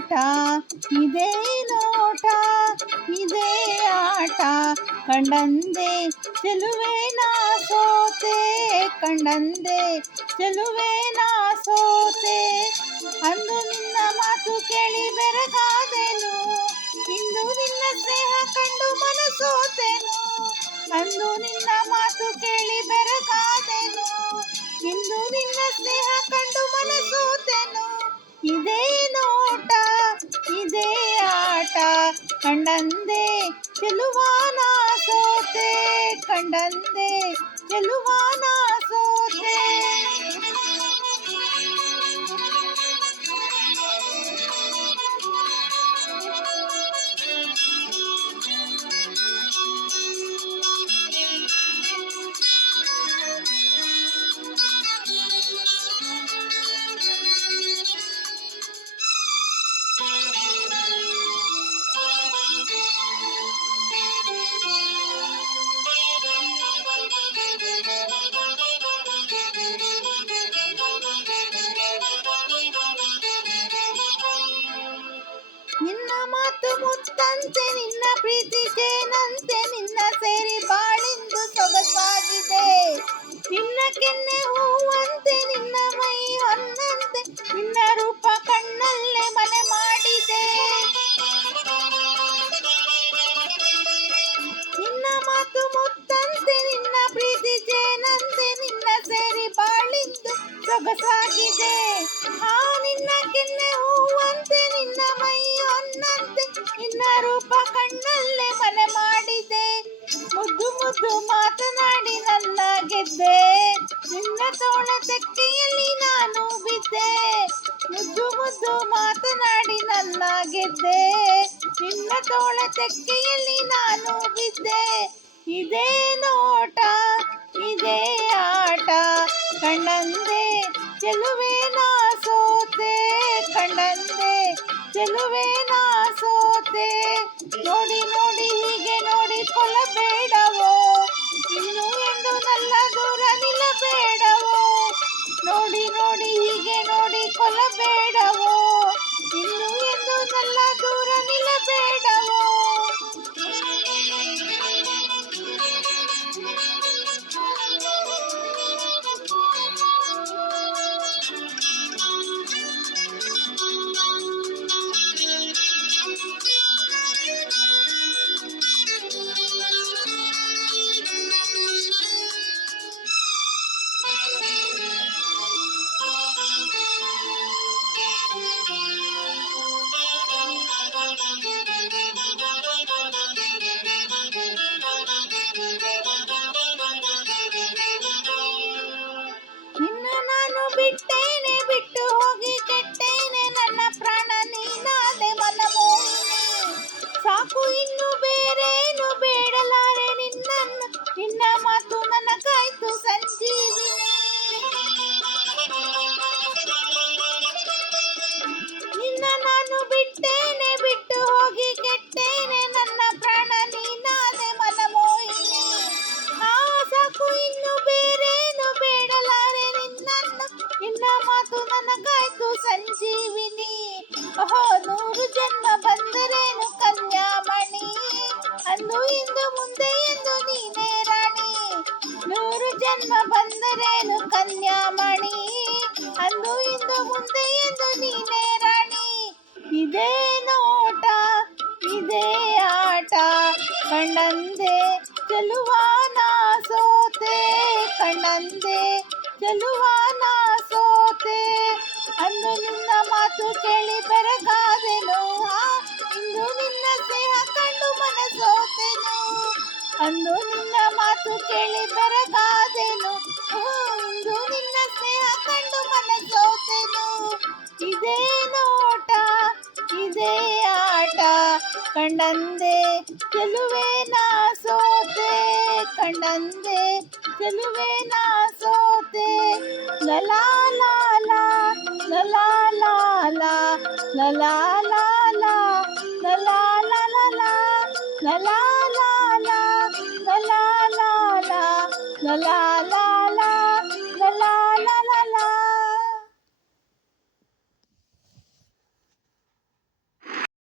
ಆಟ, ಇದೇ ನೋಟ, ಇದೇ ಆಟ, ಕಂಡಂದೆ ಚೆಲುವೆ ನಾ ಸೋತೆ, ಕಂಡಂದೆ ಚೆಲುವೆ ನಾ ಸೋತೆ. ಅಂದು ನಿನ್ನ ಮಾತು ಕೇಳಿ ಬೆರಗಾದೆನು, ಇಂದು ನಿನ್ನ ಸ್ನೇಹ ಕಂಡು ಮನಸೋತೆನು. ಅಂದು ನಿನ್ನ ಮಾತು ಕೇಳಿ ಬೆರಗಾದೆನು, ಇಂದು ನಿನ್ನ ಸ್ನೇಹ ಕಂಡು ಮನಸೋತೆನು. ಇದೇ ನೋಟ, ಇದೇ ಆಟ, ಕಂಡಂದೆ ಚೆಲುವಾನ ಸೋತೆ, ಕಂಡಂದೆ ಚೆಲುವಾನ ಸೋತೆ. ನಿನ್ನ ಮಾತು ಮುತ್ತಂತೆ, ನಿನ್ನ ಪ್ರೀತಿ ಜೇನಂತೆ, ನಿನ್ನ ಸೇರಿ ಬಾಳಿಂದು ಸೊಗಸಾಗಿದೆ. ನಿನ್ನ ಕೆನ್ನೆ ಹೂವಂತೆ, ನಿನ್ನ ಮೈ ಹೊನ್ನಂತೆ, ನಿನ್ನ ರೂಪ ಕಣ್ಣಲ್ಲೇ ಮನೆ ಮಾಡಿದೆ. ನಿನ್ನ ಮಾತು ಮುತ್ತಂತೆ, ನಿನ್ನ ಪ್ರೀತಿ ಜೇನಂತೆ, ನಿನ್ನ ಸೇರಿ ಬಾಳಿಂದು ಸೊಗಸಾಗಿದೆ. ಆ ನಿನ್ನ ಕೆನ್ನೆ ಹೂವಂತೆ, ನಿನ್ನ ಮೈ ಹೊನ್ನಂತೆ, ನಿನ್ನ ರೂಪ ಕಣ್ಣಲ್ಲೇ ಮನೆ ಮಾಡಿದೆ. ಮುದ್ದು ಮುದ್ದು ಮಾತನಾಡಿ ನನ್ನ ಗೆದ್ದೆ, ನಿನ್ನ ತೋಳ ತೆಕ್ಕೆಯಲ್ಲಿ ನಾನು ಬಿದ್ದೆ. ಮುದ್ದು ಮುದ್ದು ಮಾತನಾಡಿ ನನ್ನ ಗೆದ್ದೆ, ನಿನ್ನ ತೋಳ ತೆಕ್ಕೆಯಲ್ಲಿ ನಾನು ಬಿದ್ದೆ. ಇದೇ ನೋಟ, ಇದೇ ಆಟ, ಕಂಡಂದೆ ಚೆಲುವೆ ನಾ ಸೋತೆ, ಕಂಡಂದೆ ಚೆಲುವೆ ನಾ ಸೋತೆ. ನೋಡಿ ನೋಡಿ ಹೀಗೆ ನೋಡಿಕೊಳ್ಳಬೇಡವೋ, ಇನ್ನು ಎಂದು ನನ್ನ ದೂರ ನಿಲ್ಲಬೇಡವೋ. ನೋಡಿ ನೋಡಿ ಹೀಗೆ ನೋಡಿಕೊಳ್ಳಬೇಡವೋ, ಇನ್ನು ಎಂದು ನನ್ನ ದೂರ ನಿಲ್ಲಬೇಡವೋ. ನಿನ್ನ ನಾನು ಬಿಟ್ಟೇನೆ, ಬಿಟ್ಟು ಹೋಗಿ ಕೆಟ್ಟೇನೆ, ನನ್ನ ಪ್ರಾಣ ನೀನಾದೆ ಮನಮೋಹಿನಿ. ಸಾಕು ಇನ್ನು ಬೇರೇನು ಬೇಡಲಾರೆ ನಿನ್ನನ್ನು, ನಿನ್ನ ಮಾತು ನನಗಾಯ್ತು ಸಂಜೀವಿನಿ. ನಿನ್ನ ನಾನು ಬಿಟ್ಟೇನೆ, ಬಿಟ್ಟು ಹೋಗಿ ಕೆಟ್ಟೇನೆ, ನನ್ನ ಪ್ರಾಣ ನೀನಾದೆ ಮನಮೋಹಿನಿ. ಆ ಸಾಕು ಇನ್ನು ಬೇರೇನು ಬೇಡಲಾರೆ ನಿನ್ನನ್ನು, ನಿನ್ನ ಮಾತು ನನಗಾಯ್ತು ಸಂಜೀವಿನಿ. ಓಹೋ 100 ಜನ್ಮ ಬಂದರೇನು ಕನ್ಯಾಮಣಿ, ಅಂದು ಇಂದು ಮುಂದೆ ಎಂದು ನೀನೇ ರಾಣಿ. 100 ಜನ್ಮ ಬಂದರೇನು ಕನ್ಯಾಮಣಿ, ಅಂದು ಇಂದು ಮುಂದೆ ಎಂದು ನೀನೇ ರಾಣಿ. ಇದೇ ನೋಟ, ಇದೇ ಆಟ, ಕಂಡಂದೆ ಚೆಲುವಾನ ಸೋತೆ, ಕಂಡಂದೆ ಚೆಲುವಾನ ಸೋತೆ. ಅಂದು ನಿನ್ನ ಮಾತು ಕೇಳಿ ಬೆರಗಾದೆನು, ಇಂದು ನಿನ್ನ ಸ್ನೇಹ ಕಂಡು ಮನಸೋತೆನು. ಅಂದು ನಿನ್ನ ಮಾತು ಕೇಳಿ ಬೆರಗಾದೆನು, ಇಂದು ನಿನ್ನ ಸ್ನೇಹ ಕಂಡು ಮನಸೋತೆನು. ಇದೇ ನೋಟ, ಇದೇ ಆಟ, ಕಂಡಂದೆ ಚೆಲುವೆ ನಾ ಸೋತೆ, ಕಂಡಂದೆ ಚೆಲುವೆ ನಾ ಸೋತೆ. ಲಲಾ ಲಾಲಾ, ಲಲಾ ಲಾಲಾ, ಲಲಾ ಲಾಲಾ, ಲಲಾ ಲಾಲಾ, ಲಲಾ ಲಾಲಾ, ಲಲಾ ಲಾಲಾ, ಲಲಾ ಲಾಲಾ.